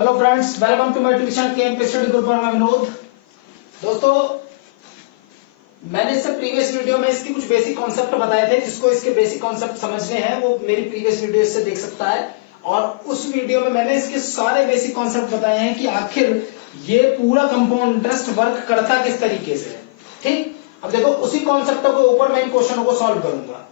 Hello friends, welcome to my tuition KMP study group पर मैं विनोद। दोस्तों, मैंने इससे प्रीवियस वीडियो में इसकी कुछ बेसिक कॉन्सेप्ट बताए थे। जिसको इसके बेसिक कॉन्सेप्ट समझने हैं वो मेरी प्रीवियस वीडियो से देख सकता है। और उस वीडियो में मैंने इसके सारे बेसिक कॉन्सेप्ट बताए हैं कि आखिर ये पूरा कंपाउंड इंटरेस्ट वर्क करता किस तरीके से है। ठीक, अब देखो, उसी कॉन्सेप्ट के ऊपर मैं इन क्वेश्चनों को सॉल्व करूंगा।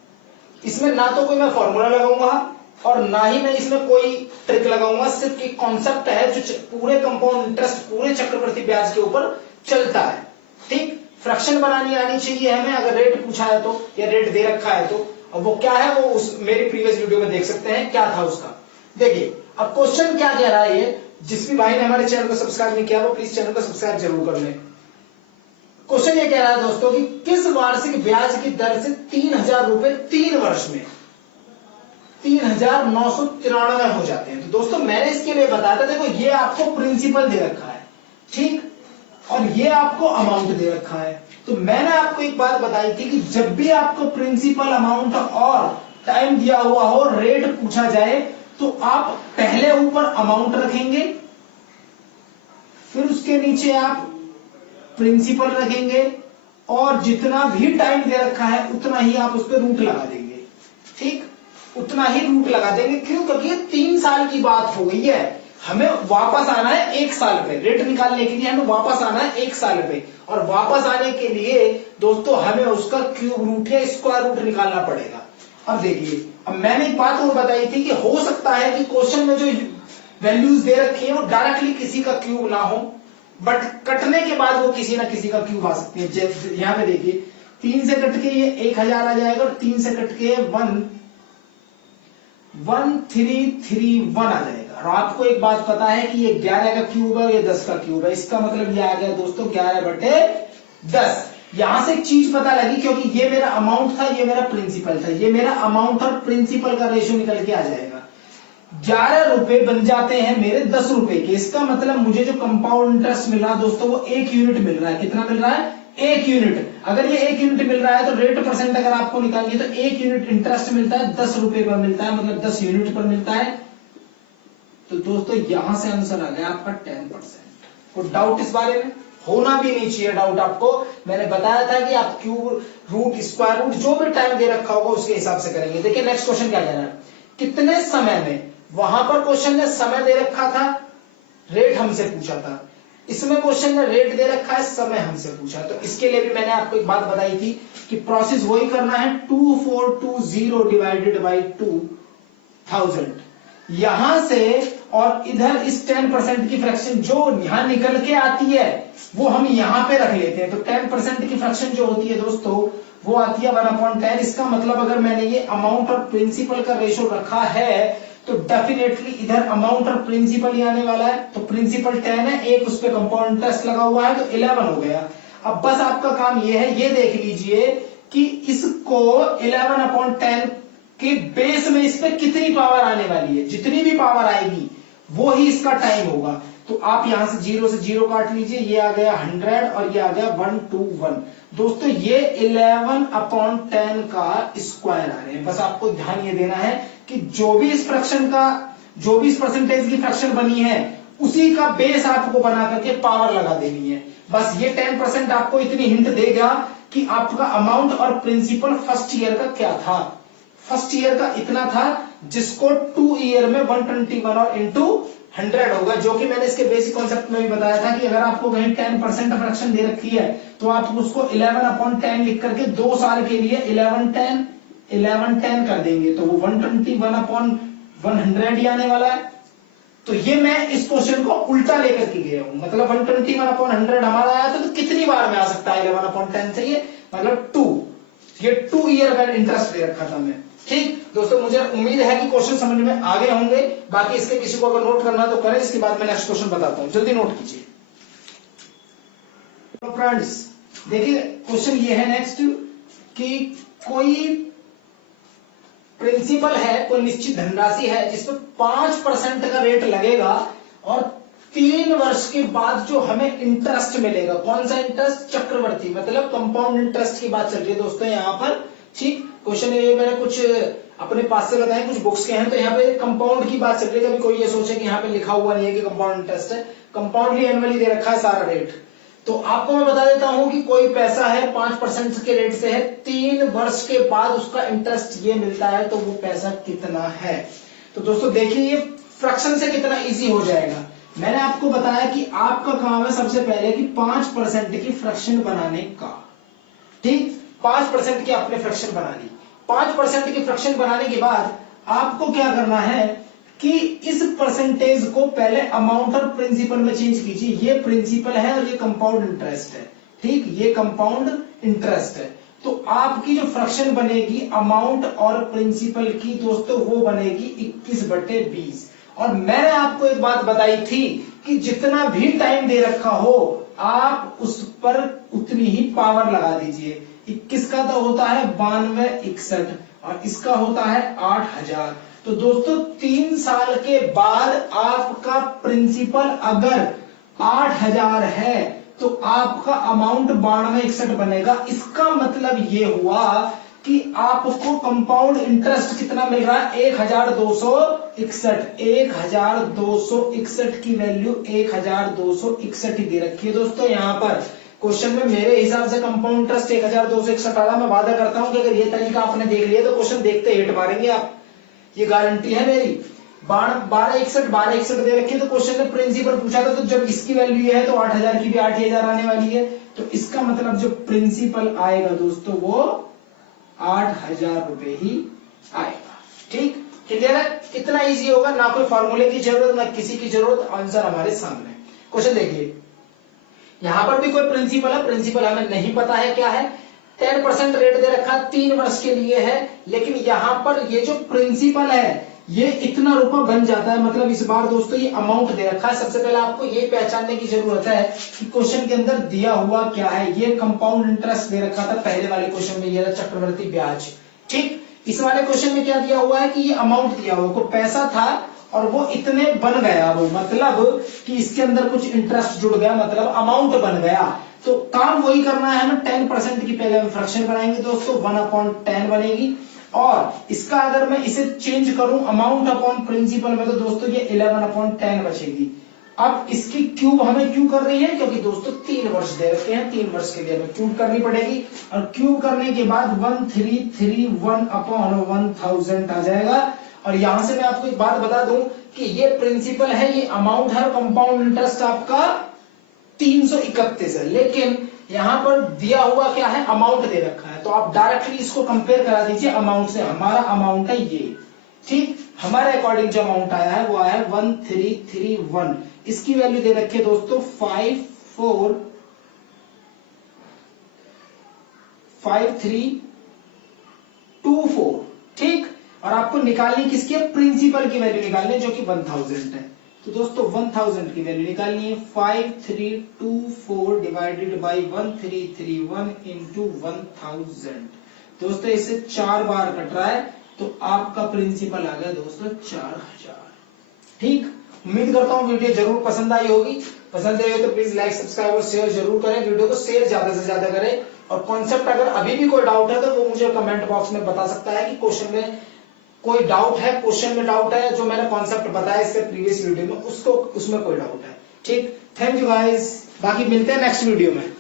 इसमें ना तो कोई मैं फॉर्मूला लगाऊंगा और ना ही मैं इसमें कोई ट्रिक लगाऊंगा। सिर्फ एक कॉन्सेप्ट है जो पूरे कंपाउंड इंटरेस्ट, पूरे चक्रवृद्धि ब्याज के ऊपर चलता है। ठीक, फ्रैक्शन बनानी आनी चाहिए हमें अगर रेट पूछा है तो, या रेट दे रखा है तो। अब वो क्या है वो उस मेरी प्रीवियस वीडियो में देख सकते हैं क्या था उसका। देखिए, अब क्वेश्चन क्या कह रहा है ये। जिस भी भाई ने हमारे चैनल को सब्सक्राइब नहीं किया वो प्लीज चैनल को सब्सक्राइब जरूर कर ले। क्वेश्चन ये कह रहा है दोस्तों कि किस वार्षिक ब्याज की दर से 3,000 रुपए 3 वर्ष में 3,993 हो जाते हैं। तो दोस्तों, मैंने इसके लिए बताया था, देखो ये आपको प्रिंसिपल दे रखा है, ठीक, और ये आपको अमाउंट दे रखा है। तो मैंने आपको एक बात बताई थी कि जब भी आपको प्रिंसिपल, अमाउंट और टाइम दिया हुआ हो, रेट पूछा जाए, तो आप पहले ऊपर अमाउंट रखेंगे, फिर उसके नीचे आप प्रिंसिपल रखेंगे, और जितना भी टाइम दे रखा है उतना ही आप उस पर रूट लगा देंगे। ठीक, उतना ही रूट लगा देंगे। क्यों? क्योंकि 3 साल की बात हो गई है, हमें वापस आना है 1 साल पे। रेट निकालने के लिए हमें वापस आना है 1 साल पे, और वापस आने के लिए दोस्तों हमें उसका क्यूब रूट या स्क्वायर रूट निकालना पड़ेगा। अब देखिए, अब मैंने एक बात और बताई थी कि हो सकता है कि क्वेश्चन में जो वैल्यूज दे रखी है वो डायरेक्टली किसी का क्यूब ना हो, बट कटने के बाद वो किसी ना किसी का क्यूब आ सकती है। यहां पे देखिए, 3 से कट के ये 1,000 आ जाएगा, और 3 से कट के 1,331 आ जाएगा। और आपको एक बात पता है कि ये 11 का क्यूब है और ये 10 का क्यूब है। इसका मतलब ये आ गया दोस्तों 11/10। यहां से एक चीज पता लगी, क्योंकि ये मेरा अमाउंट था, ये मेरा प्रिंसिपल था। ये मेरा अमाउंट और प्रिंसिपल का रेशियो निकल के आ जाएगा। 11 रुपए बन जाते हैं मेरे 10 रुपए के। इसका मतलब मुझे जो कंपाउंड इंटरेस्ट मिल रहा है दोस्तों वो 1 यूनिट मिल रहा है। कितना मिल रहा है? 1 यूनिट। अगर ये 1 यूनिट मिल रहा है तो रेट परसेंट अगर आपको निकालिए तो 1 यूनिट इंटरेस्ट मिलता है 10 रुपए पर मिलता है, मतलब 10 यूनिट पर मिलता है। तो दोस्तों यहां से आंसर आ गया आपका 10%। कोई डाउट इस बारे में? होना भी नहीं चाहिए डाउट आपको। मैंने बताया था कि आप क्यूब रूट, स्क्वायर रूट, जो भी टाइम दे रखा होगा उसके हिसाब से करेंगे। देखिए नेक्स्ट क्वेश्चन क्या कह रहा है, कितने समय में। वहां पर क्वेश्चन ने समय दे रखा था, रेट हमसे पूछा था। इसमें क्वेश्चन ने रेट दे रखा है, समय हमसे पूछा। तो इसके लिए भी मैंने आपको एक बात बताई थी कि प्रोसेस वही करना है, 2420 डिवाइडेड बाई 2000 यहां से, और इधर इस 10% की फ्रैक्शन जो यहां निकल के आती है वो हम यहां पे रख लेते हैं। तो 10% की फ्रैक्शन जो होती है दोस्तों वो आती है 1/10। इसका मतलब अगर मैंने ये अमाउंट और प्रिंसिपल का रेशियो रखा है तो डेफिनेटली इधर अमाउंट और प्रिंसिपल ही आने वाला है। तो प्रिंसिपल 10 है, एक उस पर कंपाउंड इंटरेस्ट लगा हुआ है, तो 11 हो गया। अब बस आपका काम ये है, ये देख लीजिए कि इसको 11/10 के बेस में इस पे कितनी पावर आने वाली है। जितनी भी पावर आएगी वो ही इसका टाइम होगा। तो आप यहां से 0 से 0 काट लीजिए, ये आ गया 100 और ये आ गया 121। दोस्तों ये 11/10 का स्क्वायर आ रहे हैं। बस आपको ध्यान ये देना है कि जो भी इस फ्रैक्शन का, जो भी इस परसेंटेज की फ्रैक्शन बनी है उसी का बेस आपको बना करके पावर लगा देनी है। बस ये 10% आपको इतनी हिंट देगा कि आपका अमाउंट और प्रिंसिपल फर्स्ट ईयर का क्या था। फर्स्ट ईयर का इतना था, जिसको 2 ईयर में 121 और इंटू 100 होगा। जो कि मैंने इसके बेसिक कॉन्सेप्ट में भी बताया था कि अगर आपको कहीं 10% फ्रैक्शन दे रखी है तो आप उसको 11/10 लिख करके 2 साल के लिए 1110 कर देंगे, तो वो 121/100 ही आने वाला है। तो ये मैं इस क्वेश्चन को उल्टा लेकर के गया हूं। मतलब 121/100 हमारा आया था, तो कितनी बार में आ सकता है 11/10 से? ये मतलब 2। ये 2 ईयर का इंटरेस्ट दे रखा था मैं। ठीक दोस्तों, मुझे उम्मीद है कि क्वेश्चन समझ में आ गए होंगे। बाकी इसके किसी को अगर नोट करना तो करें, इसके बाद मैं नेक्स्ट क्वेश्चन बताता हूं, जल्दी नोट कीजिए। तो फ्रेंड्स देखिए, क्वेश्चन ये है नेक्स्ट कि कोई प्रिंसिपल है, कोई निश्चित धनराशि है जिसपे 5% का रेट लगेगा, और 3 वर्ष के बाद जो हमें इंटरेस्ट मिलेगा। कौन सा इंटरेस्ट? चक्रवर्ती, मतलब कंपाउंड इंटरेस्ट की बात चल रही है दोस्तों यहां पर। ठीक, क्वेश्चन ये मैंने कुछ अपने पास से बताएं, कुछ बुक्स के हैं। तो यहाँ पे कंपाउंड की बात चल रही है। कभी कोई ये सोचे कि यहाँ पे लिखा हुआ नहीं है कि कंपाउंड इंटरेस्ट है, कंपाउंडली एनुअली दे रखा है सारा रेट। तो आपको मैं बता देता हूं कि कोई पैसा है 5% के रेट से है, 3 वर्ष के बाद उसका इंटरेस्ट ये मिलता है, तो वो पैसा कितना है। तो दोस्तों देखिए ये फ्रैक्शन से कितना इजी हो जाएगा। मैंने आपको बताया कि आपका काम है सबसे पहले कि 5% की फ्रैक्शन बनाने का, ठीक, 5% की आपने फ्रैक्शन बना ली। 5% की फ्रैक्शन बनाने के बाद आपको क्या करना है कि इस परसेंटेज को पहले अमाउंट और प्रिंसिपल में चेंज कीजिए। ये प्रिंसिपल है और ये कंपाउंड इंटरेस्ट है, ठीक, ये कंपाउंड इंटरेस्ट है। तो आपकी जो फ्रैक्शन बनेगी अमाउंट और प्रिंसिपल की दोस्तों, वो बनेगी 21/20। और मैंने आपको एक बात बताई थी कि जितना भी टाइम दे रखा हो आप उस पर उतनी ही पावर लगा दीजिए। 21 का तो होता है 9261 और इसका होता है 8000। तो दोस्तों 3 साल के बाद आपका प्रिंसिपल अगर 8000 है तो आपका अमाउंट 9261 बनेगा। इसका मतलब ये हुआ कि आपको कंपाउंड इंटरेस्ट कितना मिल रहा है, 1261। 1261 की वैल्यू 1261 ही दे रखी है दोस्तों। यहां पर क्वेश्चन में मेरे हिसाब से कंपाउंड इंटरेस्ट 1261 आ रहा। मैं वादा करता हूं कि अगर ये तरीका आपने देख लिया तो क्वेश्चन देखते हिट मारेंगे आप, ये गारंटी है मेरी। 1261 दे रखी है। तो क्वेश्चन में प्रिंसिपल पूछा था, तो जब इसकी वैल्यू ये है तो 8000 की भी 8000 आने वाली है। तो इसका मतलब जो प्रिंसिपल आएगा दोस्तों वो 8000 रुपए ही आएगा। ठीक, क्लियर है? कितना इजी होगा, ना कोई फॉर्मूले की जरूरत, ना किसी की जरूरत, आंसर हमारे सामने। क्वेश्चन देखिए, यहां पर भी कोई प्रिंसिपल है, प्रिंसिपल हमें नहीं पता है क्या है। 10% रेट दे रखा 3 वर्ष के लिए है, लेकिन यहां पर ये जो प्रिंसिपल है ये इतना रुपया बन जाता है। मतलब इस बार दोस्तों ये अमाउंट दे रखा है। सबसे पहले आपको ये पहचानने की जरूरत है कि क्वेश्चन के अंदर दिया हुआ क्या है। ये कंपाउंड इंटरेस्ट दे रखा था पहले वाले क्वेश्चन में, ये था चक्रवर्ती ब्याज। ठीक, इस वाले क्वेश्चन में क्या दिया हुआ है कि ये अमाउंट दिया हुआ, कोई पैसा था और वो इतने बन गया, वो मतलब कि इसके अंदर कुछ इंटरेस्ट जुड़ गया, मतलब अमाउंट बन गया। तो काम वही करना है हमें। 10% की पहले हम फ्रैक्शन बनाएंगे दोस्तों, 1/10 बनेगी। और इसका अगर मैं इसे चेंज करूं अमाउंट अपॉन प्रिंसिपल में, तो दोस्तों ये 11/10 बचेगी। अब इसकी क्यूब हमें क्यों कर रही है, क्योंकि दोस्तों 3 वर्ष दे रखे हैं, 3 वर्ष के लिए हमें क्यूब करनी पड़ेगी। और क्यूब करने के बाद 1331/1000 आ जाएगा। और यहां से मैं आपको एक बात बता दूं कि ये प्रिंसिपल है, ये अमाउंट है, कंपाउंड इंटरेस्ट आपका 331 है, लेकिन यहां पर दिया हुआ क्या है, अमाउंट दे रखा है। तो आप डायरेक्टली इसको कंपेयर करा दीजिए अमाउंट से। हमारा अमाउंट है ये, ठीक, हमारे अकॉर्डिंग जो अमाउंट आया है वो आया है 1331। इसकी वैल्यू दे रखी है दोस्तों 5324। ठीक, और आपको निकालनी किसकी है, प्रिंसिपल की वैल्यू निकालनी है जो कि 1000 है। तो दोस्तों 1000 की वैल्यू निकालनी है। 5324 डिवाइडेड बाई 1331 इंटू 1000। दोस्तों इसे 4 बार कट रहा है, तो आपका प्रिंसिपल आ गया दोस्तों 4000। ठीक, उम्मीद करता हूं वीडियो जरूर पसंद आई होगी। पसंद आई हो तो प्लीज लाइक, सब्सक्राइब और शेयर जरूर करें। वीडियो को शेयर ज्यादा से ज्यादा करें। और कॉन्सेप्ट अगर अभी भी कोई डाउट है तो वो मुझे कमेंट बॉक्स में बता सकता है कि क्वेश्चन में कोई डाउट है, क्वेश्चन में डाउट है, जो मैंने कॉन्सेप्ट बताया इससे प्रीवियस वीडियो में उसमें कोई डाउट है। ठीक, थैंक यू गाइस, बाकी मिलते हैं नेक्स्ट वीडियो में।